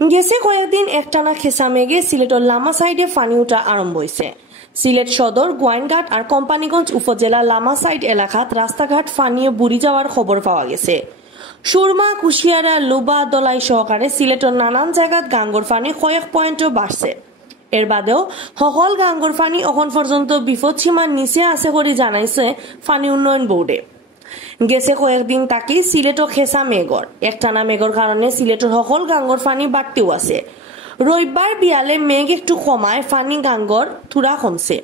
গেছে কয়েকদিন একটানা খেসা মেঘে সিলেটের লামা সাইডে পানি উঠা আরম্ভ হয়েছে। সিলেট সদর, গোয়াইনঘাট আর কোম্পানিগঞ্জ উপজেলা লামা সাইড এলাকাত রাস্তাঘাট ফানিয়ে বুড়ি যাওয়ার খবর পাওয়া গেছে। সুরমা, কুশিয়ারা, লুবা, দলাই সহকারে সিলেটের নানান জায়গাত গাঙ্গর পানি কয়েক পয়েন্টও বাড়ছে। এর বাদেও সকল গাঙ্গর পানি এখন পর্যন্ত বিপদ সীমার নিচে আছে করে জানাইছে পানি উন্নয়ন বোর্ডে। গেছে কয়েকদিন তাকি সিলেটও খেসা মেঘর একটানা মেঘর কারণে সিলেটের সকল গাঙ্গর পানি বাড়তেও আছে। রবিবার বিয়ালে মেঘ একটু কমায় পানি গাঙ্গর থুরা কমছে।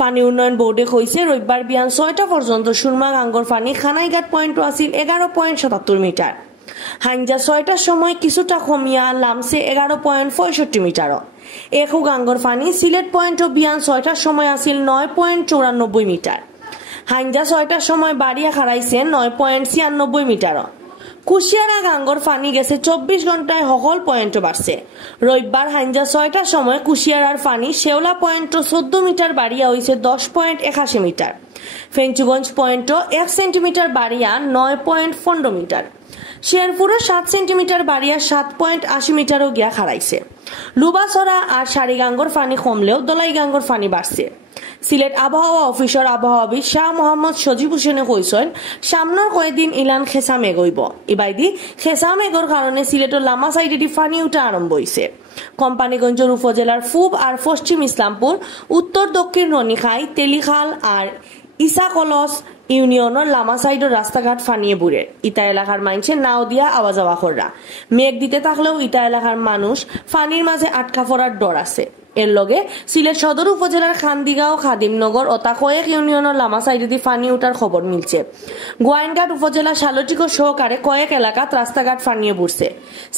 পানি উন্নয়ন বোর্ডে কইছে রবিবার বিয়ান 6টা পর্যন্ত সুরমা গাঙ্গর পানি খানাইঘাট পয়েন্ট আছিল 11.77 মিটার। হাইঞ্জা 6টার সময় কিছুটা কমিয়া লামছে 11.65 মিটার। একু গাঙ্গর পানি সিলেট পয়েন্টও বিয়ান 6টার সময় আছিল 9.94 মিটার। হাইঞ্জা 6টার সময় বাড়িয়া খারাইছে 9.96 মিটার। কুশিয়ারা গাঙ্গর পানি গেছে 24 ঘন্টায় সকল পয়েন্ট বাড়ছে। রবিবার হাইঞ্জা 6টার সময় কুশিয়ারার পানি শেওলা পয়েন্ট 14 মিটার বাড়িয়া হয়েছে 10.81 মিটার। ফেঞ্চুগঞ্জ পয়েন্ট 1 সেন্টিমিটার বাড়িয়া 9.15 মিটার। শেরপুরে 7 সেন্টিমিটার বাড়িয়া 7.80 মিটারও গিয়া খারাইছে। লুবাছড়া আর সারিগাঙ্গর পানি কমলেও দলাই গাঙ্গর পানি বাড়ছে। সিলেট আবহাওয়া অফিসের আবহাওয়াবিদ শাহ মোহাম্মদ সজিব হোসেনে কইছেন সামনের কয়েকদিন ইলান খেসা মেঘ হইব। ইবাইদি খেসা মেঘর কারণে সিলেটের লামা সাইডে পানি উঠা আরম্ভ হয়েছে। কোম্পানিগঞ্জের উপজেলার পূব আর পশ্চিম ইসলামপুর, উত্তর দক্ষিণ রনিখাই, তেলিখাল আর ইসাকলস ইউনিয়নের লামা সাইডের রাস্তাঘাট ফানিয়ে বুড়ে। ইতা এলাকার মানুষের নাও দিয়া আওয়া যাওয়া কররা। মেঘ দিতে থাকলেও ইতা এলাকার মানুষ ফানির মাঝে আটকা পড়ার ডর আছে। এর লগে সিলেট সদর উপজেলার খান্দিগাঁও, খাদিমনগর ও তা কয়েক ইউনিয়নের লামা সাইডে দিয়ে ফানি উঠার খবর মিলছে। গোয়াইনঘাট উপজেলা শালটিকো সহকারে কয়েক এলাকাত রাস্তাঘাট ফানিয়ে বুড়ছে।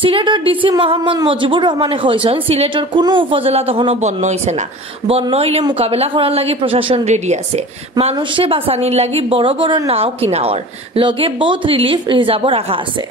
সিলেটের ডিসি মোহাম্মদ মজিবুর রহমানে কইছেন সিলেটের কোনো উপজেলা তখনও বন্যা হইছে না। বন্যা হইলে মোকাবেলা করার লাগি প্রশাসন রেডি আছে। মানুষে বাঁচানির লাগি বড় বড় নাও কিনাওয়ার লগে বহুত রিলিফ রিজার্ভও রাখা আছে।